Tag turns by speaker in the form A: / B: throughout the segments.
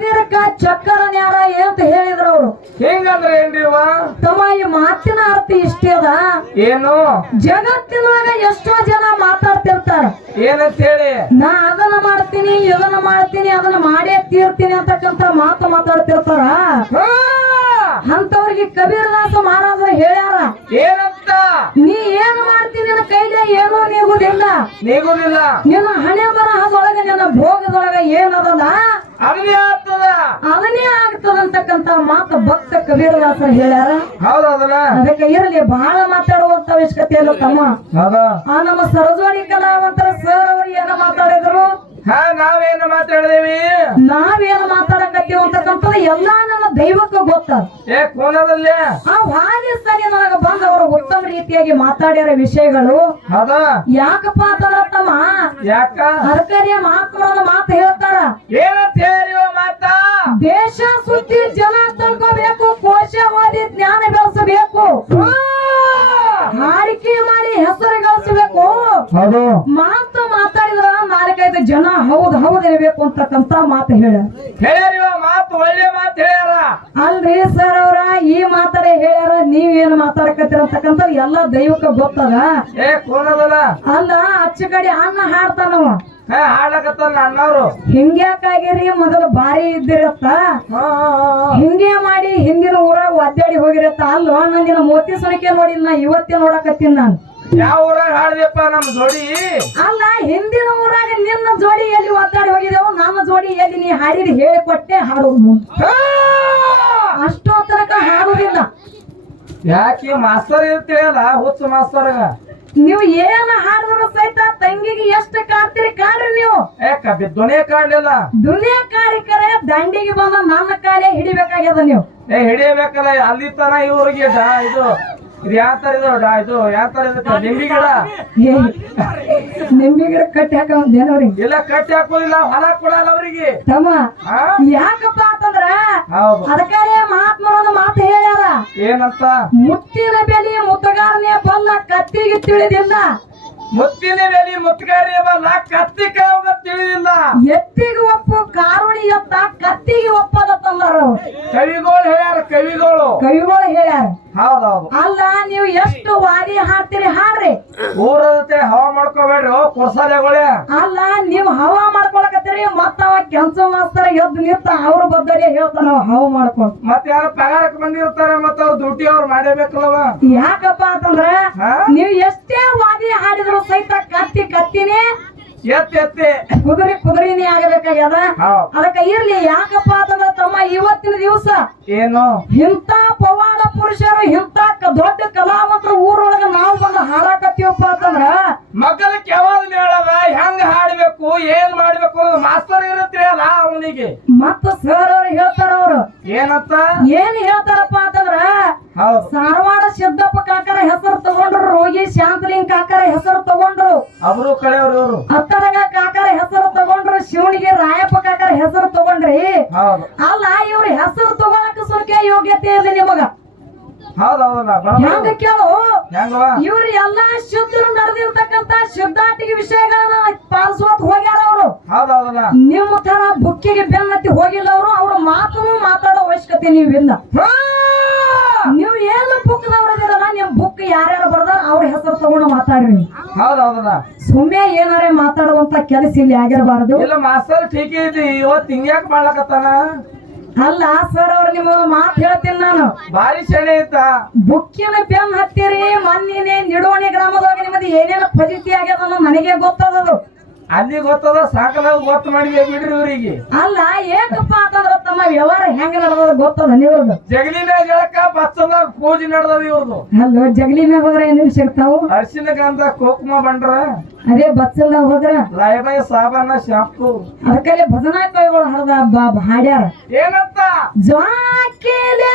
A: ಶರೀರಕ್ಕ ಚಕ್ಕರ ನ್ಯಾರ ಅಂತ ಹೇಳಿದ್ರು ಅವರು.
B: ಹೇಗಂದ್ರೆ ಏನ್ರಿ
A: ತಮ್ಮ ಈ ಮಾತಿನ ಅರ್ಥ ಇಷ್ಟೇ ಅದ.
B: ಏನು?
A: ಜಗತ್ತಿನೊಳಗ ಎಷ್ಟೋ ಜನ ಮಾತಾಡ್ತಿರ್ತಾರ.
B: ಏನಂತ ಹೇಳಿ
A: ನಾ ಅದನ್ನ ಮಾಡ್ತೀನಿ ಇದನ್ನ ಮಾಡ್ತೀನಿ ಅದನ್ನ ಮಾಡೇ ತೀರ್ತೀನಿ ಅಂತಕ್ಕಂತ ಮಾತು ಮಾತಾಡ್ತಿರ್ತಾರ! ಅಂತವ್ರಿಗೆ ಕಬೀರದಾಸ ಮಹಾರಾಜ ಹೇಳ್ಯಾರ.
B: ಏನಂತ?
A: ನೀ ಏನ್ ಮಾಡ್ತೀನಿ ನಿನ್ನ ಏನು ಏನೂ ನೀಗುದಿಲ್ಲ.
B: ನೀಗುದಿಲ್ಲ.
A: ನಿನ್ನ ಹಣೆ ಬರಹದೊಳಗ ನಿನ್ನ ಭೋಗದೊಳಗ ಏನದಲ್ಲ
B: ಅಗ್ನಿ ಆಗ್ತದ?
A: ಅಂತಕ್ಕಂತ ಆಗ್ತದಂತಕ್ಕಂತ ಮಾತು ಭಕ್ತ ಕಬೀರದಾಸರು ಹೇಳ್ಯಾರ.
B: ಹೌದಲ್ಲ
A: ಅದಕ್ಕೆ ಇರಲಿ ಬಹಳ ಮಾತಾಡುವಂತ ಅವಶ್ಯಕತೆ ಇಲ್ಲ ತಮ್ಮ. ಆ ನಮ್ಮ ಸರಜೋಡಿ ಕಲಾವಂತರ ಸರ್ ಅವರು ಏನ ಮಾತಾಡಿದ್ರು?
B: ನಾವೇನು ಮಾತಾಡಿದೇವಿ?
A: ನಾವೇನು ಮಾತಾಡಕತ್ತೀವಿ ಅಂತಕ್ಕಂಥದ್ದು ಎಲ್ಲಾ ನನ್ನ ದೈವಕ್ಕ ಗೊತ್ತ.
B: ಏ ಕೋನದಲ್ಲಿ
A: ಆ ಸರಿ ನನಗ ಬಂದ ಅವರು ಉತ್ತಮ ರೀತಿಯಾಗಿ ಮಾತಾಡಿರೋ ವಿಷಯಗಳು.
B: ಅದ
A: ಯಾಕಪ್ಪ ಅಂತಂದ್ರ ತಮ್ಮ
B: ಯಾಕ?
A: ಸರ್ಕಾರಿಯ ಮಹಾತ್ಮರನ್ನ ಮಾತು ಹೇಳ್ತಾರ.
B: ಏನಂತ ಹೇಳಿ ಮಾತಾ?
A: ದೇಶ ಸುತ್ತಿ ಜನ ತಳ್ಕೋಬೇಕು ಕೋಶವಾದಿ ಓದಿ ಜ್ಞಾನ ಬೆಳೆಸಬೇಕು. ಹಾರಿಕೆ ಮಾಡಿ ಹೆಸರು ಗಳಿಸಬೇಕು.
B: ಹೌದು.
A: ಮಾತು ಮಾತಾಡಿದ್ರ ನಾಲ್ಕೈದು ಜನ ಹೌದ್ ಹೌದು ಇರಬೇಕು ಅಂತಕ್ಕಂತ ಮಾತು ಹೇಳ.
B: ಹೇಳ್ಯಾರ ಮಾತು ಒಳ್ಳೆ ಮಾತು ಹೇಳ್ಯಾರ.
A: ಅಲ್ರಿ ಸರ್ ಅವ್ರ ಈ ಮಾತಾಡೇ ಹೇಳ್ಯಾರ ನೀವೇನು ಮಾತಾಡಕತ್ತೀರ ಅಂತಕ್ಕಂತ ಎಲ್ಲ ದೈವಕ್ಕೆ ಗೊತ್ತದ.
B: ಏ ಕೋನದಲ್ಲ
A: ಅಲ್ಲ. ಅಚ್ಚ ಕಡೆ ಅನ್ನ ಹಾಡ್ತಾನವ.
B: ಅಣ್ಣವ್ರು?
A: ಹಿಂಗ್ಯಾಕಾಗಿರಿ ಮೊದಲು ಬಾರಿ ಇದ್ದಿರತ್ತ. ಹಿಂಗೆ ಮಾಡಿ ಹಿಂದಿನ ಊರಾಗ ಒದ್ದಾಡಿ ಹೋಗಿರತ್ತ? ಅಲ್ವ ನಂದಿನ ಮೋತಿ ಸುಣಿಕೆ ನೋಡಿ ನಾ ಇವತ್ತೇ ನೋಡಕತ್ತೀನಿ ನಾನು.
B: ಯಾವ ಊರಾಗ ಹಾಡ್ದಪ್ಪ ನಮ್ ಜೋಡಿ?
A: ಅಲ್ಲ ಹಿಂದಿನ ಊರಾಗ ನಿನ್ನ ಜೋಡಿ ಎಲ್ಲಿ ಒದ್ದಾಡಿ ಹೋಗಿದೆವು ನಮ್ಮ ಜೋಡಿ ಎಲ್ಲಿ ನೀ ಹಾಡಿದ ಹೇಳಿಕೊಟ್ಟೆ ಹಾಡೋದು ಮುಂದೆ! ಅಷ್ಟೋ ತನಕ ಹಾಡುದಿಲ್ಲ.
B: ಯಾಕೆ ಮಾಸ್ತರ್ ಇರ್ತೀಯಲ್ಲ ಹುಚ್ಚು ಮಾಸ್ತರ್ಗ?
A: ನೀವು ಏನ ಹಾಡಿದ್ರು ಸಹಿತ ತಂಗಿಗೆ ಎಷ್ಟು ಕಾಡ್ತೀರಿ ಕಾಡ್ರಿ ನೀವು?
B: ದುನಿಯಾ ಕಾಡ್ಲಿಲ್ಲ.
A: ದುನಿಯಾ ಕಾಡಿಕರೆ ದಂಡಿಗೆ ಬಂದ ನನ್ನ ಕಾಲೇ ಹಿಡಿಬೇಕಾಗ್ಯದ ನೀವು.
B: ಏ ಹಿಡಿಯಬೇಕಲ್ಲ ಅಲ್ಲಿ ತನ ಇವ್ರಿಗೆ ಡಾ ಇದು. ಇದು ಯಾವ ತರ ಇದು ಯಾವ ತರ ನಿಂಬಿ ಗಿಡ.
A: ನಿಂಬಿ ಗಿಡ ಕಟ್ಟಿ ಹಾಕವ್ರಿಗೆ
B: ಇಲ್ಲ ಕಟ್ಟಿ ಹಾಕೋದಿಲ್ಲ ಹೊಲ ಕೊಡಲ್ಲ ಅವರಿಗೆ.
A: ತಮ್ಮ ಯಾಕಪ್ಪ ಅಂತಂದ್ರ ಅದಕ್ಕಾಗಿ ಮಹಾತ್ಮರೊಂದು ಮಾತು ಹೇಳ್ಯಾರ.
B: ಏನಂತ?
A: ಮುತ್ತಿನ ಬೆಲೆ ಮುತ್ತಗಾರನೇ ಬಲ್ಲ ಕತ್ತಿಗೆ ತಿಳಿದಿಲ್ಲ.
B: ಮುತ್ತಿನ ಬೆಲೆ ಮುತ್ತಗಾರಿ ಬಲ್ಲ ಕತ್ತಿ ಕಾವಾಗ ತಿಳಿದಿಲ್ಲ.
A: ಎತ್ತಿಗೆ ಒಪ್ಪು ಕಾರುಣಿ ಎತ್ತ ಕತ್ತಿಗೆ ಒಪ್ಪದ ತಂದರು.
B: ಕವಿಗಳು ಹೇಳ್ಯಾರ ಕವಿಗಳು.
A: ಕವಿಗಳು ಹೇಳ್ಯಾರ. ಅಲ್ಲ ನೀವು ಎಷ್ಟು ವಾರಿ ಹಾಡ್ತೀರಿ ಹಾಡ್ರಿ.
B: ಊರದತೆ ಹವಾ ಮಾಡ್ಕೋಬೇಡ್ರಿ ಕೊರ್ಸಾಲೆಗಳೇ
A: ಅಲ್ಲ ನೀವು ಹವಾ ಮಾಡ್ಕೊಳಕತ್ತೀರಿ ಮತ್ತ ಅವ ಕೆಲ್ಸ ಮಾಸ್ತರ ಎದ್ದು ನಿಂತ ಅವ್ರ ಬದ್ದರಿ ಹೇಳ್ತಾನ ಅವ ಹವಾ ಮತ್ತೆ
B: ಮತ್ ಯಾರು ಪಗಾರಕ್ಕೆ ಬಂದಿರ್ತಾರೆ ಮತ್ತ ಅವ್ರ ಡ್ಯೂಟಿ ಅವ್ರು ಮಾಡಬೇಕಲ್ವ
A: ಯಾಕಪ್ಪ ಅಂತಂದ್ರ ನೀವು ಎಷ್ಟೇ ವಾದಿ ಹಾಡಿದ್ರು ಸಹಿತ ಕತ್ತಿ ಕತ್ತಿನಿ
B: ಎತ್ತಿ ಎತ್ತಿ.
A: ಕುದುರೆ ಕುದುರೆನೇ ಆಗಬೇಕಾಗ್ಯದ? ಅದಕ್ಕ ಇರ್ಲಿ ಯಾಕಪ್ಪ ಅಂತಂದ್ರ ತಮ್ಮ ಇವತ್ತಿನ ದಿವಸ
B: ಏನು?
A: ಇಂತ ಪವಾಡ ಪುರುಷರು ಇಂಥ ಕ- ದೊಡ್ಡ ಕಲಾವಂತರ ಊರೊಳಗ ನಾವು ಬಂದು ಹಾಡಾಕತ್ತೀವಪ್ಪ ಅಂತಂದ್ರ
B: ಮಕ್ಕಳಿಗೆ ಯಾವಾಗ ಹೇಳವ ಹೆಂಗ್ ಹಾಡ್ಬೇಕು ಏನ್ ಮಾಡ್ಬೇಕು ಮಾಸ್ತರ್ ಇರುತ್ತೆ ಅಲ್ಲ ಅವನಿಗೆ.
A: ಮತ್ತ ಸರ್ ಅವ್ರು ಹೇಳ್ತಾರ ಅವ್ರು.
B: ಏನಂತ?
A: ಏನ್ ಹೇಳ್ತಾರಪ್ಪ ಅಂತಂದ್ರ ಸಾರವಾಡ ಸಿದ್ದಪ್ಪ ಕಾಕರ ಹೆಸರು ತಗೊಂಡ್ರು ರೋಗಿ ಶಾಂತಲಿಂಗ್ ಕಾಕರ ಹೆಸರು ತಗೊಂಡ್ರು.
B: ಅವರು ಕಳೆಯವರು
A: ಹತ್ತರಗ ಕಾಕರ ಹೆಸರು ತಗೊಂಡ್ರು ಶಿವನಿಗೆ ರಾಯಪ್ಪ ಕಾಕರ ಹೆಸರು ತಗೊಂಡ್ರಿ. ಅಲ್ಲ ಇವ್ರ ಹೆಸರು ತಗೊಳಕ ಸುರ್ಕೆ ಯೋಗ್ಯತೆ ಇಲ್ಲ ನಿಮಗ. ಹೆಂಗ. ಕೇಳು ಇವ್ರು ಎಲ್ಲಾ ಶುದ್ಧರು ನಡೆದಿರ್ತಕ್ಕಂತ ಶುದ್ಧಾಟಿಗೆ ವಿಷಯಗಳನ್ನ ಪಾಲಿಸೋತ್ ಹೋಗ್ಯಾರ ಅವರು. ನಿಮ್ಮ ತರ ಬುಕ್ಕಿಗೆ ಬೆನ್ನತ್ತಿ ಹೋಗಿಲ್ಲ ಅವರು ಅವ್ರ ಮಾತನ್ನು ಮಾತಾಡೋ ಅವಶ್ಯಕತೆ ನೀವಿಲ್ಲ! ನೀವು ಏನು ಬುಕ್ದವ್ರದಿರಲ್ಲ ನಿಮ್ ಬುಕ್ ಯಾರ್ಯಾರು ಬರ್ದಾರ ಅವ್ರ ಹೆಸರು ತಗೊಂಡು ಮಾತಾಡ್ರಿ. ಸುಮ್ಮನೆ ಏನಾರೇ ಮಾತಾಡುವಂತ ಕೆಲಸ ಇಲ್ಲಿ ಆಗಿರಬಾರದು.
B: ಇಲ್ಲ ಮಾಸ್ತರ್ ಟೀಕೆ ಐತಿ ಇವತ್ತು ಹಿಂಗ್ಯಾಕ್ ಮಾಡ್ಲಕತ್ತಾನ?
A: ಅಲ್ಲ ಸರ್ ಅವ್ರ ನಿಮ್ ಮಾತು ಹೇಳ್ತೀನಿ ನಾನು.
B: ಭಾರಿ ಶಣೆ ಇತ್ತ.
A: ಬುಕ್ಕಿನ ಪೆನ್ ಹತ್ತಿರಿ ಮನ್ನಿನೇ ನಿಡೋಣಿ ಗ್ರಾಮದಾಗ ನಿಮ್ಮದು ಏನೇನು ಫಜಿತಿ ಆಗ್ಯದ ನನಗೆ ಗೊತ್ತದದು.
B: ಅಲ್ಲಿ ಗೊತ್ತದ ಸಾಕದಾಗ ಗೊತ್ತ ಮಾಡಿ ಬಿಡ್ರಿ ಇವ್ರಿಗೆ
A: ಅಲ್ಲ ತಮ್ಮ ವ್ಯವಹಾರ ಹೆಂಗ ನಡೆದ ಗೊತ್ತದ ನೀವ್ರದ್ದು
B: ಜಗಲಿನ ಜಳಕ ಬಚ್ಚದಾಗ ಪೂಜೆ ನಡೆದದ ಇವ್ರದು.
A: ಅಲ್ಲೋ ಜಗಲಿ ಮ್ಯಾಗ ಹೋದ್ರೆ ಏನೇನು ಸಿಗ್ತಾವು
B: ಅರಿಶಿನ ಗಂಧ ಕುಂಕುಮ ಬಂಡ್ರ
A: ಅದೇ ಬಚ್ಚಲ್ದಾಗ ಹೋದ್ರ?
B: ಲಾಯಬಾಯ ಸಾಬಾನ ಶಾಂಪು.
A: ಅದಕ್ಕಲ್ಲೇ ಭಜನಾ ಕೈಗಳು ಹರಿದ ಬಾ ಹಾಡ್ಯಾರ.
B: ಏನಂತ?
A: ಜ್ವಾಕಿಲೆ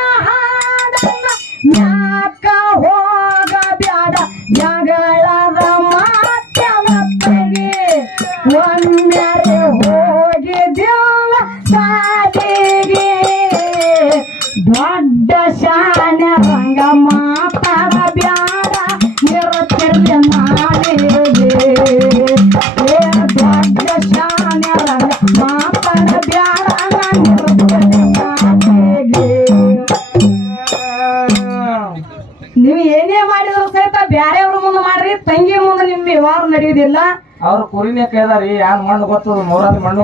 A: ನಡೆಯುದಿಲ್ಲ.
B: ಅವ್ರ ಕುರಿನೇ ಕೈದಾರಿ ಯಾರ ಮಣ್ಣು ಗೊತ್ತದ ಮೂರಾದ ಮಣ್ಣು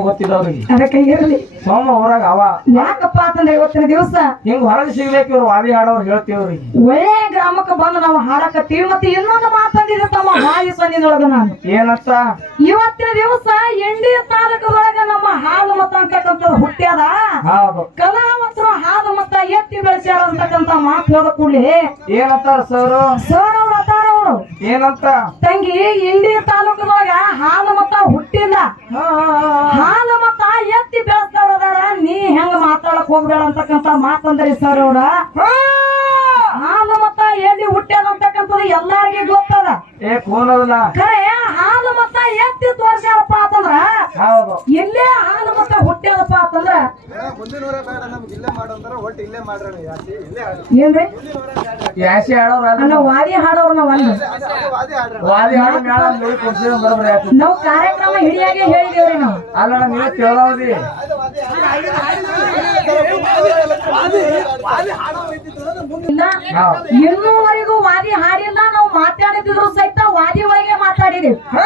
A: ಅದಕ್ಕೆ ಇರ್ಲಿ.
B: ಸೋಮ ಊರಾಗ ಅವ.
A: ಯಾಕಪ್ಪ ಅಂತಂದ್ರೆ ಇವತ್ತಿನ ದಿವಸ
B: ಹಿಂಗ್ ಹೊರಗೆ ಸಿಗ್ಬೇಕು ಇವ್ರು ವಾದಿ ಆಡೋರು ಹೇಳ್ತೀವ್ರಿ
A: ಒಳ್ಳೆ ಗ್ರಾಮಕ್ಕೆ ಬಂದು ನಾವು ಹಾಡಕತ್ತೀವಿ ಮತ್ತೆ ಇನ್ನೊಂದು ಮಾತಂದಿದೆ ತಮ್ಮ. ಹಾಯಿ ಸಂದಿನೊಳಗ ನಾನು.
B: ಏನತ್ತ
A: ಇವತ್ತಿನ ದಿವಸ ಎಂಡಿ ತಾಲೂಕದೊಳಗ ನಮ್ಮ ಹಾಲು ಮತ ಅಂತಕ್ಕಂಥದ್ದು ಹುಟ್ಟ್ಯಾದ
B: ಹೌದು.
A: ಕಲಾವಂತರು ಹಾಲು ಮತ ಎತ್ತಿ ಬೆಳೆಸ್ಯಾರ ಅಂತಕ್ಕಂಥ ಮಾತು ಹೋದ ಕೂಡಲೇ
B: ಏನತ್ತಾರ ಸರ್?
A: ಸರ್
B: ಏನಂತ?
A: ತಂಗಿ ಇಂಡಿ ತಾಲೂಕಿನೊಳಗ ಹಾಲು ಮತ ಹುಟ್ಟಿಲ್ಲ. ಹಾಲು ಮತ ಎತ್ತಿ ಬೆಳೆಸ್ತಾರ ನೀ ಹೆಂಗ ಮಾತಾಡಕ್ ಹೋಗ್ಬೇಡ ಅಂತಕ್ಕಂತ ಮಾತಂದ್ರಿ ಸರ್ ಅವ್ರ! ಹಾಲು ಮತ ಎಲ್ಲಿ ಹುಟ್ಟ್ಯಾದ ಅಂತಕ್ಕಂಥದ್ದು ಎಲ್ಲಾರ್ಗಿ ಗೊತ್ತದ.
B: ಏ ಕೂನದಲ್ಲ
A: ಕರೆ ಹಾಲು ಮತ ಎತ್ತಿ ತೋರ್ಸ್ಯಾರಪ್ಪ ಅಂತಂದ್ರ
B: ಹೌದು.
A: ಎಲ್ಲೇ ಹಾಲು ಮತ ಹುಟ್ಟ್ಯಾದಪ್ಪ ಅಂತಂದ್ರ
C: ಮುಂದಿನ ವಾರಿ ಬೇಡ ನಮ್ಗೆ ಇಲ್ಲೇ ಮಾಡಂತಾರ ಒಟ್ಟು ಇಲ್ಲೇ ಮಾಡ್ರಣ ಯಾಕೆ ಇಲ್ಲೇ ಆಡ್ರಿ
A: ಏನ್ರಿ?
B: ಯಾಸಿ ಆಡೋರು ಅಲ್ಲ.
A: ಅಲ್ಲ ವಾದಿ ಹಾಡೋರು ನಾವ್ ಅಲ್ಲ
C: ಅದೇ ಅದು ಅದೇ ಆಡ್ರಿ
B: ವಾದಿ ಆಡೋ ಮೇಳ ನೋಡಿ ಕೊಡ್ಸಿದ್ರೆ ಬರೋಬ್ರಿ ಆಯ್ತು.
A: ನಾವ್ ಕಾರ್ಯಕ್ರಮ ಹಿಡಿಯಾಗೆ ಹೇಳಿದೇವ್ರಿ ನಾವು.
B: ಅಲ್ಲ ನೀವು ಕೇಳೋದಿ
A: ಇನ್ನೂವರೆಗೂ ವಾದಿ ಹಾಡಿಲ್ಲ ನಾವು ಮಾತಾಡಿದ್ರು ಸಹಿತ ವಾದಿ ಒಳಗೆ ಮಾತಾಡಿದೀವಿ.
B: ಹಾ!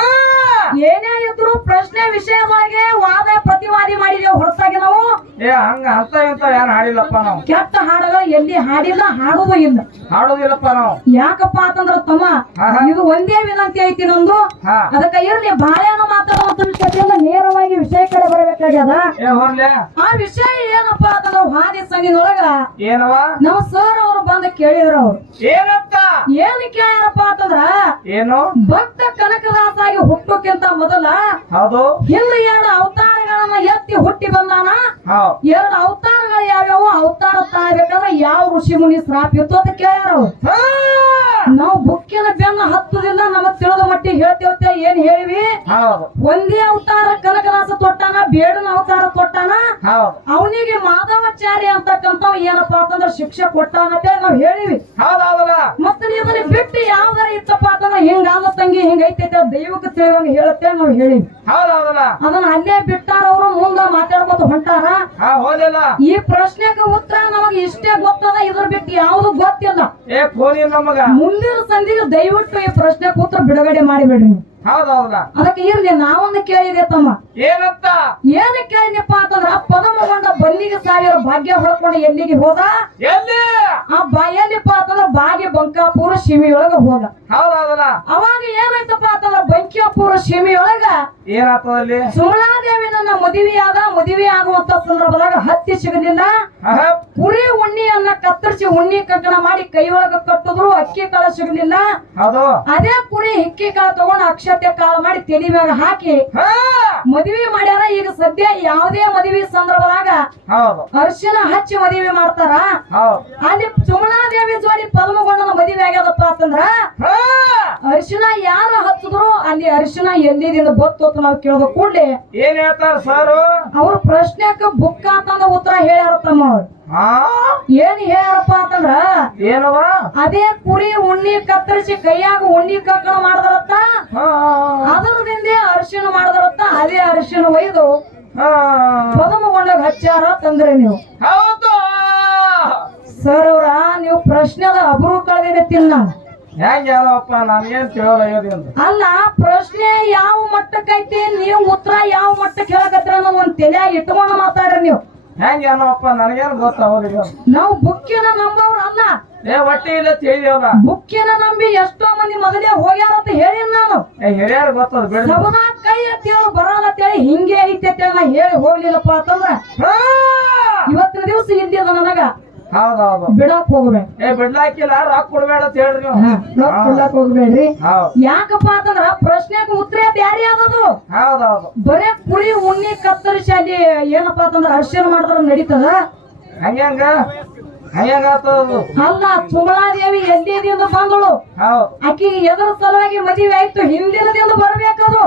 A: ಏನೇ ಇದ್ರು ಪ್ರಶ್ನೆ ವಿಷಯವಾಗಿ ವಾದ ಪ್ರತಿವಾದಿ ಮಾಡಿದೇವೆ. ಹೊರತಾಗಿ ನಾವು
B: ಏ ಹಂಗ ಅಂತ ಇಂತ ಯಾರು ಹಾಡಿಲ್ಲಪ್ಪ ನಾವು.
A: ಕೆಟ್ಟ ಹಾಡದ ಎಲ್ಲಿ ಹಾಡಿಲ್ಲ ಹಾಡುದು ಇಲ್ಲ
B: ಹಾಡೋದಿಲ್ಲಪ್ಪ ನಾವು.
A: ಯಾಕಪ್ಪ ಅಂತಂದ್ರ ತಮ್ಮ. ಇದು ಒಂದೇ ವಿನಂತಿ ಐತಿ ನಂದು ಅದಕ್ಕೆ ಇರ್ಲಿ ಬಾಳೆಹಣ್ಣು ಮಾತಾಡುವಂತ ವಿಷಯದಿಂದ ನೇರವಾಗಿ ವಿಷಯ ಕಡೆ ಬರಬೇಕಾಗ್ಯದ. ಆ ವಿಷಯ ಏನಪ್ಪಾ ಅಂತಂದ್ರ ಹಾದಿ ಸಂಗಿನೊಳಗ
B: ಏನವ?
A: ನಮ್ಮ ಸರ್ ಅವರು ಬಂದ ಕೇಳಿದ್ರು ಅವ್ರು.
B: ಏನಂತ?
A: ಏನ್ ಕೇಳ್ಯಾರಪ್ಪ ಅಂತಂದ್ರ
B: ಏನು?
A: ಭಕ್ತ ಕನಕದಾಸಾಗಿ ಹುಟ್ಟೋಕ್ಕಿಂತ ಮೊದಲ
B: ಹೌದು.
A: ಹಿಂದೆ ಎರಡು ಅವತಾರಗಳನ್ನ ಎತ್ತಿ ಹುಟ್ಟಿ ಬಂದಾನ.
B: ಹೌದು
A: ಎರಡು ಅವತಾರಗಳು ಯಾವ್ಯಾವ ಅವತಾರ ತಾಳ್ಬೇಕಾದ್ರೆ ಯಾವ ಋಷಿ ಮುನಿ ಶ್ರಾಪ್ ಇತ್ತು ಅಂತ ಕೇಳ್ಯಾರ! ನಾವು ಬುಕ್ಕಿನ ಬೆನ್ನ ಹತ್ತುದಿಲ್ಲ ನಮಗ್ ತಿಳಿದ ಮಟ್ಟಿಗೆ ಹೇಳ್ತೇವತ್ತೆ ಏನ್ ಹೇಳಿವಿ? ಒಂದೇ ಅವತಾರ ಕನಕದಾಸ ತೊಟ್ಟಾನ ಬೇಡನ ಅವತಾರ ತೊಟ್ಟಾನ? ಅವನಿಗೆ ಮಾಧವಾಚಾರ್ಯ ಅಂತಕ್ಕಂತ ಏನಪ್ಪಾ ಅಂತಂದ್ರ ಶಿಕ್ಷೆ ಕೊಟ್ಟಾನಂತೆ ನಾವ್ ಹೇಳಿವಿ. ಮತ್ತೆ ಇದನ್ನ ಬಿಟ್ಟು ಯಾವ್ದಾರ ಇತ್ತಪ್ಪ ಅಂತಂದ್ರ ಹಿಂಗ ಆದ ತಂಗಿ ಹಿಂಗ ಐತೈತೆ ದೈವಕ್ಕೆ ತಿಳಿದಂಗ ಹೇಳುತ್ತೆ ನಾವ್ ಹೇಳಿವಿ. ಅದನ್ನ ಅಲ್ಲೇ ಬಿಟ್ಟಾರ ಅವರು ಮುಂದ ಮಾತಾಡ್ಕೊತ ಹೊಂಟಾರ. ಈ ಪ್ರಶ್ನೆಗೆ ಉತ್ತರ ನಮಗೆ ಇಷ್ಟೇ ಗೊತ್ತದ ಇದ್ರ ಬಿಟ್ಟು ಯಾವ್ದು ಗೊತ್ತಿಲ್ಲ.
B: ಏ ಫೋನ್ ಇಲ್ಲ ನಮಗ
A: ಮುಂದಿನ ಸಂಧಿಗೆ ದಯವಿಟ್ಟು ಈ ಪ್ರಶ್ನೆ ಉತ್ತರ ಬಿಡುಗಡೆ ಮಾಡಿಬಿಡ್ರಿ ಅದಕ್ಕೆ ಇರ್ಲಿ ನಾವೊಂದು ಕೇಳಿದೆ ತಮ್ಮ.
B: ಏನಂತ?
A: ಏನ್ ಕೇಳಿದಪ್ಪ ಅಂತಂದ್ರ ಪದಮಗೊಂಡ ಬನ್ನಿಗೆ ಸಾವಿರ ಭಾಗ್ಯ ಹೊಡ್ಕೊಂಡು ಎಲ್ಲಿಗೆ ಹೋದ?
B: ಎಲ್ಲಿ?
A: ಆ ಬಾಯಲ್ಲಿಪ್ಪ ಅಂತಂದ್ರ ಬಾಗಿ ಬಂಕಾಪುರ ಶಿವಿಯೊಳಗ ಹೋದ. ಅವಾಗ ಏನಾಯ್ತಪ್ಪ ಬಂಕಾಪುರ ಸೀಮೆಯೊಳಗ
B: ಏನಾಗ್ತದಲ್ಲಿ?
A: ಸುಮಲಾದೇವಿ ನನ್ನ ಮದುವೆಯಾದ ಮದುವೆ ಆಗುವಂತ ಸಂದರ್ಭದಾಗ ಹತ್ತಿ ಸಿಗಲಿಲ್ಲ
B: ಆಹಾ,
A: ಕುರಿ ಉಣ್ಣಿಯನ್ನ ಕತ್ತರಿಸಿ ಉಣ್ಣಿ ಕಗ್ಗಣ ಮಾಡಿ ಕೈಯೊಳಗ ಕಟ್ಟಿದ್ರು ಅಕ್ಕಿ ಕಾಳ ಸಿಗಲಿಲ್ಲ. ಅದೇ ಕುರಿ ಹಿಕ್ಕಿ ಕಾಳ ತಗೊಂಡು ಅಕ್ಷತೆ ಕಾಳ ಮಾಡಿ ತೆಲಿ ಮ್ಯಾಗ ಹಾಕಿ ಮದುವೆ ಮಾಡ್ಯಾರ ಈಗ ಸದ್ಯ ಯಾವುದೇ ಮದುವೆ ಸಂದರ್ಭದಾಗ ಅರ್ಶನ ಹಚ್ಚಿ ಮದುವೆ ಮಾಡ್ತಾರ. ಅಲ್ಲಿ ಸುಮಲಾದೇವಿ ಜೋಡಿ ಪದ್ಮಗೊಂಡನ ಮದುವೆ ಆಗ್ಯದಪ್ಪ ಅಂತಂದ್ರ ಅರ್ಶನ ಯಾರು ಹಚ್ಚಿದ್ರು ಅಲ್ಲಿ ಅರಿಶಿನ ಎಲ್ಲಿದಿಂದ ಬತ್ತು ಅಂತ ನಾವು ಕೇಳೋದು ಕೂಡ್ಲಿ
B: ಏನ್ ಹೇಳ್ತಾರ ಸಾರು?
A: ಅವ್ರ ಪ್ರಶ್ನೆಕ ಬುಕ್ ಅಂತಂದ ಉತ್ತರ ಹೇಳ್ಯಾರ ತಮ್ಮ ಅವ್ರು ಏನ್ ಹೇಳಪ್ಪ ಅಂತಂದ್ರ
B: ಏನವ
A: ಅದೇ ಕುರಿ ಉಣ್ಣಿ ಕತ್ತರಿಸಿ ಕೈಯಾಗ ಉಣ್ಣಿ ಕಕ್ಕಣ ಮಾಡದ್ರತ್ತ? ಅದರದಿಂದ ಅರಿಶಿನ ಮಾಡದ್ರತ್ತ? ಅದೇ ಅರಿಶಿನ ಒಯ್ದು ಪದಮಗೊಂಡಾಗ ಹಚ್ಚಾರ ತಂದ್ರೆ ನೀವು.
B: ಹೌದು.
A: ಸರ್ ಅವ್ರ ನೀವು ಪ್ರಶ್ನೆದ ಅಬ್ರು ಕಳೆದಿದೆ ನಾನು ಅಲ್ಲ ಪ್ರಶ್ನೆ ಯಾವ ಮಟ್ಟಕ್ಕೈತಿ ನೀವು ಉತ್ತರ ಯಾವ ಮಟ್ಟಕ್ಕೆ ಹೇಳಕತ್ರ ಅನ್ನೋದು ಒಂದ್ ತಲೆಯಾಗ ಇಟ್ಕೊಂಡು ಮಾತಾಡ್ರಿ ನೀವು.
B: ಹೆಂಗ್ ಏನಪ್ಪ ನನಗೇನ್ ಅವ್ರಿಗೆ?
A: ನಾವು ಬುಕ್ಕಿನ ನಂಬವ್ರ ಅಲ್ಲ.
B: ಏ ಹೊಟ್ಟಿ ಇಲ್ಲ ತಿಳಿಯವಲ್ಲ
A: ಬುಕ್ಕಿನ ನಂಬಿ ಎಷ್ಟೋ ಮಂದಿ ಮೊದಲೇ ಹೋಗ್ಯಾರ ಅಂತ ಹೇಳಿನ್ ನಾನು.
B: ಏ ಹಿರಿಯರ್ ಗೊತ್ತದ ಬಿಡ.
A: ಸಬದ ಕೈ ಅಂತೇಳಿ ಬರಲ್ಲ ಅಂತೇಳಿ ಹಿಂಗೆ ಐತೆ ಅಂತೇಳಿ ನಾ ಹೇಳಿ ಹೋಗ್ಲಿಲ್ಲಪ್ಪ ಅಂತಂದ್ರ. ಇವತ್ತಿನ ದಿವಸ ಇದ್ದಿದ ನನಗ. ಬಿಡಾಕ್ ಹೋಗ್ಬೇಕು
B: ಏ ಬಿಡ್ಲಾಕಿಲ್ಲ ರೊಕ್ಕ ಕೊಡ್ಬೇಡ ಅಂತ ಹೇಳ್ರಿ ನೀವು.
A: ರೊಕ್ಕ ಕೊಡ್ಲಾಕ್ ಹೋಗ್ಬೇಡ್ರಿ. ಯಾಕಪ್ಪ ಅಂತಂದ್ರ ಪ್ರಶ್ನೆಗೆ ಉತ್ತರ ಬ್ಯಾರೆ ಹೌದು
B: ಹೌದೌದು.
A: ಬರೇ ಕುರಿ ಉಣ್ಣಿ ಕತ್ತರಿಸಿ ಅಲ್ಲಿ ಏನಪ್ಪಾ ಅಂತಂದ್ರ ಅರ್ಶನ ಮಾಡಿದ್ರ ನಡೀತದ?
B: ಹಂಗ್ಯಾಂಗ
A: ಅಲ್ಲ ಸುಮಲಾದೇವಿ ಎಲ್ಲಿದಿಂದ ಬಂದಳು.
B: ಹೌದ್.
A: ಆಕಿ ಎದ್ರ ಸಲುವಾಗಿ ಮದುವೆ ಆಯ್ತು ಹಿಂದಿನದಿಂದ ಬರ್ಬೇಕದು.